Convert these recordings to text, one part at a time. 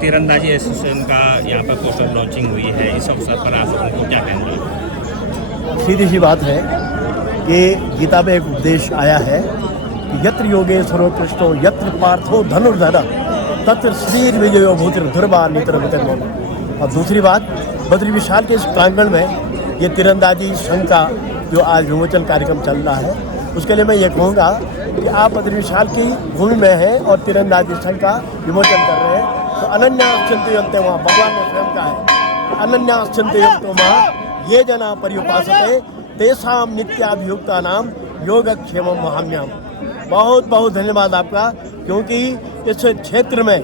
तीरंदाजी एसोसिएशन का यहाँ पर पोस्टर लॉन्चिंग हुई है, इस अवसर पर आप उनको क्या कहेंगे? सीधी सी बात है कि गीता में एक उपदेश आया है कि यत्र योगेश्वरो कृष्णो यत्र पार्थो धनुर्धर तत्र शरीर विजयो भूतिर ध्रुवा नितर वितर। और दूसरी बात, बद्री विशाल के इस प्रांगण में ये तीरंदाजी संघ का जो आज विमोचन कार्यक्रम चल रहा है, उसके लिए मैं ये कहूँगा कि आप बद्री विशाल की भूमि में हैं और तीरंदाजी संघ का विमोचन कर रहे हैं, तो अनन्याश्चिंतयन्ते वहाँ भगवान ने स्वयं कहा है अनन्याश्चिंतयन्तो मां ये जना पर्युपासते तेषां नित्याभियुक्तानां योगक्षेमं वहाम्यहम्। बहुत बहुत धन्यवाद आपका, क्योंकि इस क्षेत्र में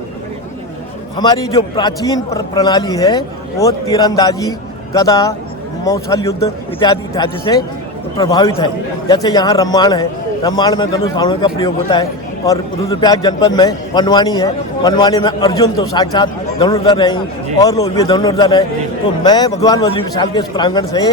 हमारी जो प्राचीन प्रणाली है वो तीरंदाजी, गदा, मौसल युद्ध इत्यादि इत्यादि से प्रभावित है। जैसे यहाँ रम्माण है, रम्माण में धनुष बाणों का प्रयोग होता है, और रुद्रप्रयाग जनपद में पनवाणी है, पनवाणी में अर्जुन तो साक्षात धनुर्धर हैं और लोग भी धनुर्धर हैं। तो मैं भगवान बद्री विशाल के इस प्रांगण से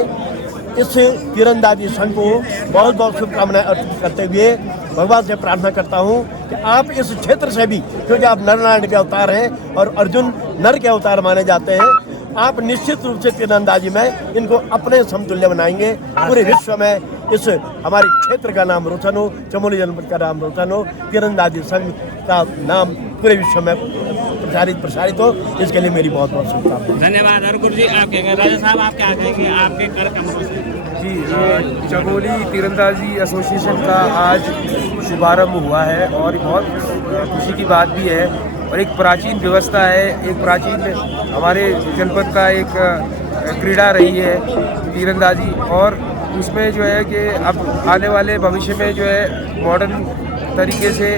इस तीरंदाजी संघ को बहुत बहुत शुभकामनाएं अर्पित करते हुए भगवान से प्रार्थना करता हूँ कि आप इस क्षेत्र से भी, क्योंकि आप नर नारायण के अवतार हैं और अर्जुन नर के अवतार माने जाते हैं, आप निश्चित रूप से तीरंदाजी में इनको अपने समतुल्य बनाएंगे। पूरे विश्व में इस हमारे क्षेत्र का नाम रोशन हो, चमोली जनपद का नाम रोशन हो, तीरंदाजी संघ का नाम पूरे विश्व में प्रसारित हो, इसके लिए मेरी बहुत बहुत शुभकामनाएं। धन्यवाद। और गुरु जी आप कहेंगे, राजा साहब आप क्या कहेंगे आपके कर कमरों से? जी, चमोली तीरंदाजी एसोसिएशन का आज शुभारंभ हुआ है और बहुत खुशी की बात भी है, और एक प्राचीन व्यवस्था है, एक प्राचीन हमारे जनपद का एक क्रीड़ा रही है तीरंदाजी, और उसमें जो है कि अब आने वाले भविष्य में जो है मॉडर्न तरीके से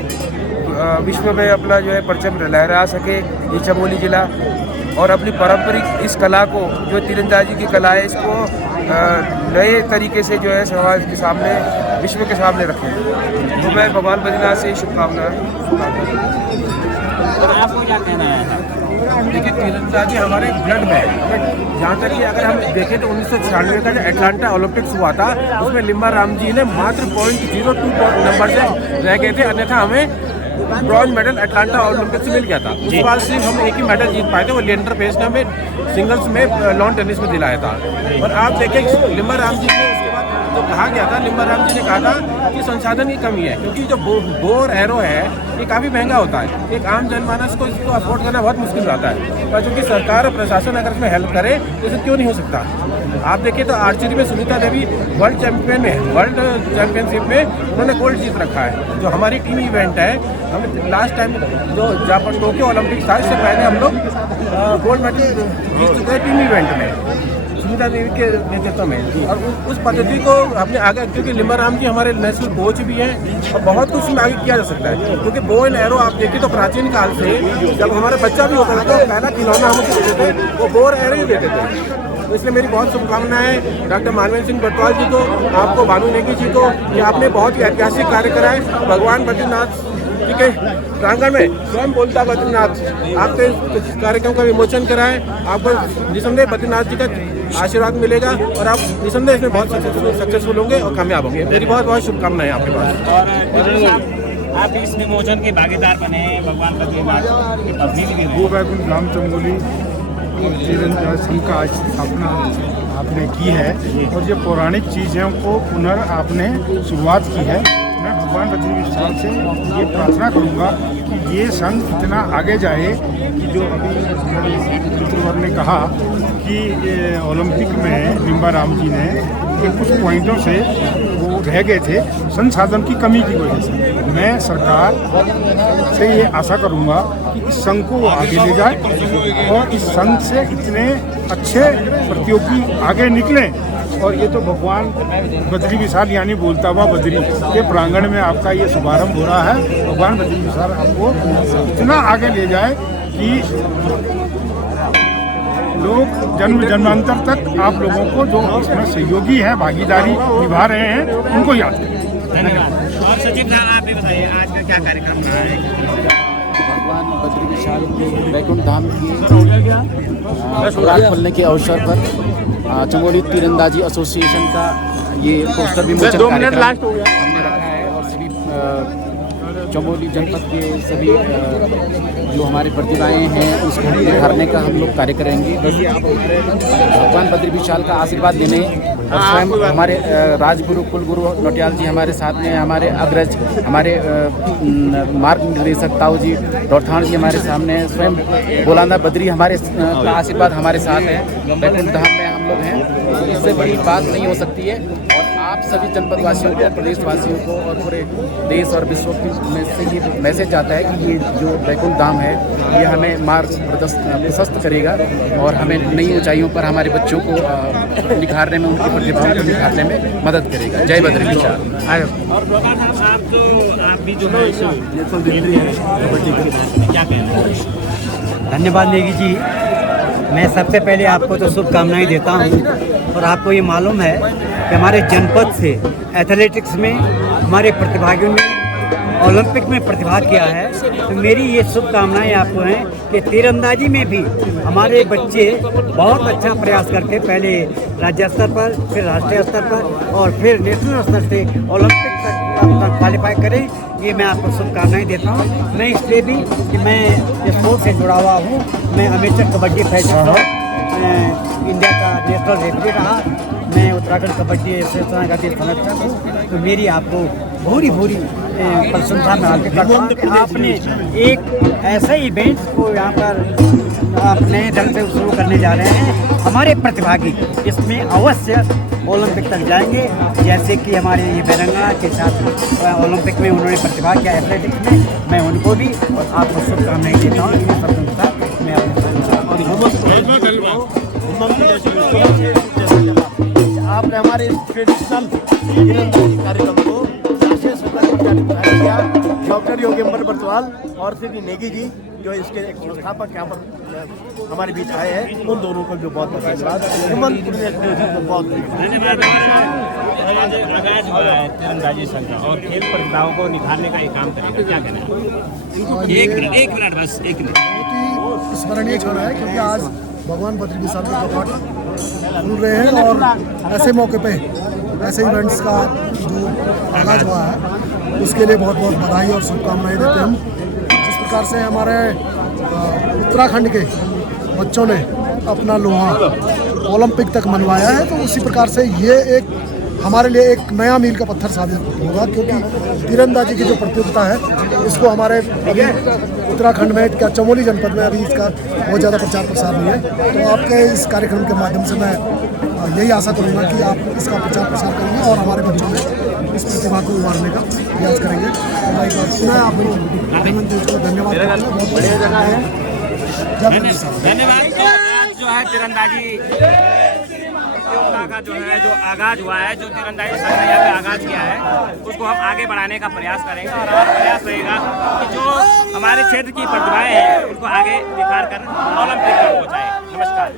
विश्व में अपना जो है परचम लहरा सके ये चमोली जिला, और अपनी पारंपरिक इस कला को, जो तीरंदाजी की कला है, इसको नए तरीके से जो है समाज के सामने, विश्व के सामने रखें। तो मैं भगवान बद्रीनाथ से शुभकामनाएं। तो आपको क्या कहना है? देखिए, तीरंदाजी हमारे ब्लड में है। जहाँ तक कि अगर हम देखें तो 1996 का जो एटलांटा ओलंपिक्स हुआ था, उसमें लिम्बा राम जी ने मात्र 0.02 नंबर से रह गए थे, अन्यथा हमें ब्रॉन्ज मेडल एटलांटा ओलंपिक्स से मिल गया था। उस बार सिर्फ हम एक ही मेडल जीत पाए थे, वो लिएंडर पेस ने हमें सिंगल्स में लॉन टेनिस में दिलाया था। और आप देखें लिम्बा राम जी ने उसके बाद जो कहा गया था, लिम्बा राम जी ने कहा था कि संसाधन की कमी है, क्योंकि जो बो और एरो है ये काफ़ी महंगा होता है, एक आम जनमानस को इसको अफोर्ड करना बहुत मुश्किल रहता है, पर चूँकि सरकार और प्रशासन अगर इसमें हेल्प करे तो इसे क्यों नहीं हो सकता। आप देखिए तो आर्चरी में सुनीता देवी वर्ल्ड चैंपियनशिप में उन्होंने गोल्ड जीत रखा है। जो हमारी टीम इवेंट है, हम लास्ट टाइम जो जापान टोक्यो ओलंपिक्स था, इससे पहले हम लोग गोल्ड मेडल जीत चुके हैं टीम इवेंट में सुनीता देवी के नेतृत्व में। और उस पद्धति को अपने आगे, क्योंकि लिम्बा राम जी हमारे नेशनल कोच भी हैं और बहुत कुछ उसमें आगे किया जा सकता है, क्योंकि बो एंड एरो आप देखिए तो प्राचीन काल से जब हमारा बच्चा भी होता था तो पहला खिलौना हम उसको देते थे, वो बो और एरो ही देते थे। तो इसलिए मेरी बहुत शुभकामनाएं डॉक्टर मानवेंद्र सिंह बटवाल जी को, आपको, भानु नेगी जी को, कि आपने बहुत ही ऐतिहासिक कार्य कराए। भगवान बद्रीनाथ जी के प्रांगण में स्वयं बोलता बद्रीनाथ आपके कार्यक्रम का विमोचन कराए, आपको निसंदेह बद्रीनाथ जी का आशीर्वाद मिलेगा और आप निसंदेह इसमें बहुत सक्सेसफुल होंगे और कामयाब होंगे। मेरी बहुत बहुत शुभकामनाएं आपके पास। आप इस विमोचन के भागीदार बने, भगवान बद्रीनाथ की पत्नी भी गो बैकुंठ धाम चमोली तीरंदाजी संघ का आज स्थापना आपने की है, और ये पौराणिक चीज़ों को पुनः आपने शुरुआत की है। मैं भगवान बद्री विशाल से ये प्रार्थना करूँगा कि ये संघ इतना आगे जाए कि जो अभी चित्रवर ने कहा कि ओलंपिक में लिम्बा राम जी ने कुछ पॉइंटों से वो रह गए थे संसाधन की कमी की वजह से। मैं सरकार से ये आशा करूँगा कि इस संघ को आगे ले जाए और इस संघ से इतने अच्छे प्रतियोगी आगे निकलें। और ये तो भगवान बद्री विशाल यानी बोलता हुआ बद्री के प्रांगण में आपका ये शुभारंभ हो रहा है। भगवान बद्री विशाल आपको इतना आगे ले जाए कि लोग जन्म जन्मांतर तक आप लोगों को जो इसमें सहयोगी हैं, भागीदारी निभा रहे हैं, उनको याद करें। धन्यवाद। और सचिव साहब आप भी बताइए आज का क्या कार्यक्रम रहा है? भगवान बद्री विशाल के वैकुंठ धाम की द्वार खोलने के अवसर पर चमोली तीरंदाजी एसोसिएशन का ये पोस्टर विमोचन कार्यक्रम हमने रखा है और सभी चमोली जनपद के सभी जो हमारे प्रतिभाएं हैं उसको निखारने का हम लोग कार्य करेंगे। भगवान बद्री विशाल का आशीर्वाद लेने और स्वयं हमारे राजगुरु कुलगुरु नौटियाल जी हमारे साथ में, हमारे अग्रज, हमारे मार्ग निर्देशक ताऊ जी रौथान जी हमारे सामने, स्वयं बोलाना बद्री हमारे का आशीर्वाद हमारे साथ है। वैकुंठ धाम में हम लोग हैं, तो इससे बड़ी बात नहीं हो सकती है। और आप सभी जनपद वासियों को, प्रदेशवासियों को और पूरे देश और विश्व में से ये मैसेज जाता है कि ये जो वैकुंठ धाम है ये हमें मार्ग प्रशस्त करेगा और हमें नई ऊंचाइयों पर हमारे बच्चों को निखारने में, उनकी प्रतिभाओं को निखारने में मदद करेगा। जय बद्री विशाल। और साहब तो आप भी जो है क्या कहना है? धन्यवाद नेगी जी। मैं सबसे पहले आपको तो शुभकामनाएं देता हूं और आपको ये मालूम है कि हमारे जनपद से एथलेटिक्स में हमारे प्रतिभागियों ने ओलंपिक में प्रतिभा किया है, तो मेरी ये शुभकामनाएं आपको हैं कि तीरंदाजी में भी हमारे बच्चे बहुत अच्छा प्रयास करके पहले राज्य स्तर पर, फिर राष्ट्रीय स्तर पर और फिर नेशनल स्तर से ओलंपिक तक क्वालिफाई करें। ये मैं आपको शुभकामनाएं देता हूँ। मैं इसलिए भी कि मैं स्पोर्ट्स से जुड़ा हुआ हूँ। मैं अमेचर कबड्डी फेडरेशन इंडिया का नेशनल रेफरी रहा, मैं उत्तराखंड कबड्डी एसोसिएशन का भी संरक्षक हूँ। तो मेरी आपको भूरी प्रशंसा में आपके करता हूँ कि आपने एक ऐसे इवेंट को यहाँ पर आप नए ढंग से शुरू करने जा रहे हैं। हमारे प्रतिभागी इसमें अवश्य ओलंपिक तक जाएंगे, जैसे कि हमारे ये बेरंगा के साथ ओलंपिक में उन्होंने प्रतिभा किया एथलेटिक्स में। मैं उनको भी और आपको शुभकामनाएं देता हूँ। ये प्रशंसा मैं आपने हमारे ट्रेडिशनल कार्यक्रम को डॉक्टर योगेंद्र बरतवाल और श्री नेगी जी जो इसके एक संस्थापक यहाँ पर हमारे बीच आए हैं, उन दोनों को जो बहुत बहुत धन्यवाद। बहुत आगाज हुआ है तीरंदाजी संघ और खेल प्रतिभाओं को निखारने का ये काम करेगा, क्या कहना है? एक मिनट बस, एक मिनट। बहुत ही स्मरणीय क्षण है क्योंकि आज भगवान बद्री विशाल के कपाट खुल रहे हैं और ऐसे मौके पे ऐसे इवेंट्स का जो आगाज हुआ है उसके लिए बहुत बहुत बधाई और शुभकामनाएं देते हैं हम। जिस प्रकार से हमारे उत्तराखंड के बच्चों ने अपना लोहा ओलंपिक तक मनवाया है, तो उसी प्रकार से ये एक हमारे लिए एक नया मील का पत्थर साबित होगा, क्योंकि तीरंदाजी की जो प्रतियोगिता है इसको हमारे अभी उत्तराखंड में क्या चमोली जनपद में अभी इसका बहुत ज़्यादा प्रचार प्रसार नहीं है। तो आपके इस कार्यक्रम के माध्यम से मैं यही आशा करूँगा कि आप इसका प्रचार प्रसार करेंगे और हमारे बच्चों में इस प्रतिभा को उभारने का प्रयास करेंगे। तो भाई पुनः आप प्रधानमंत्री जी को धन्यवाद करते हैं, बहुत बढ़िया जगह है। धन्यवाद। जो है तीरंदाजी प्रतियोगिता का जो है जो आगाज हुआ है, जो तीरंदाजी संघ ने यहाँ पे आगाज किया है, उसको हम आगे बढ़ाने का प्रयास करेंगे और हमारा प्रयास रहेगा कि जो हमारे क्षेत्र की प्रतिभाएं हैं उनको आगे निखार कर ओलंपिक तक पहुँचाएं। नमस्कार।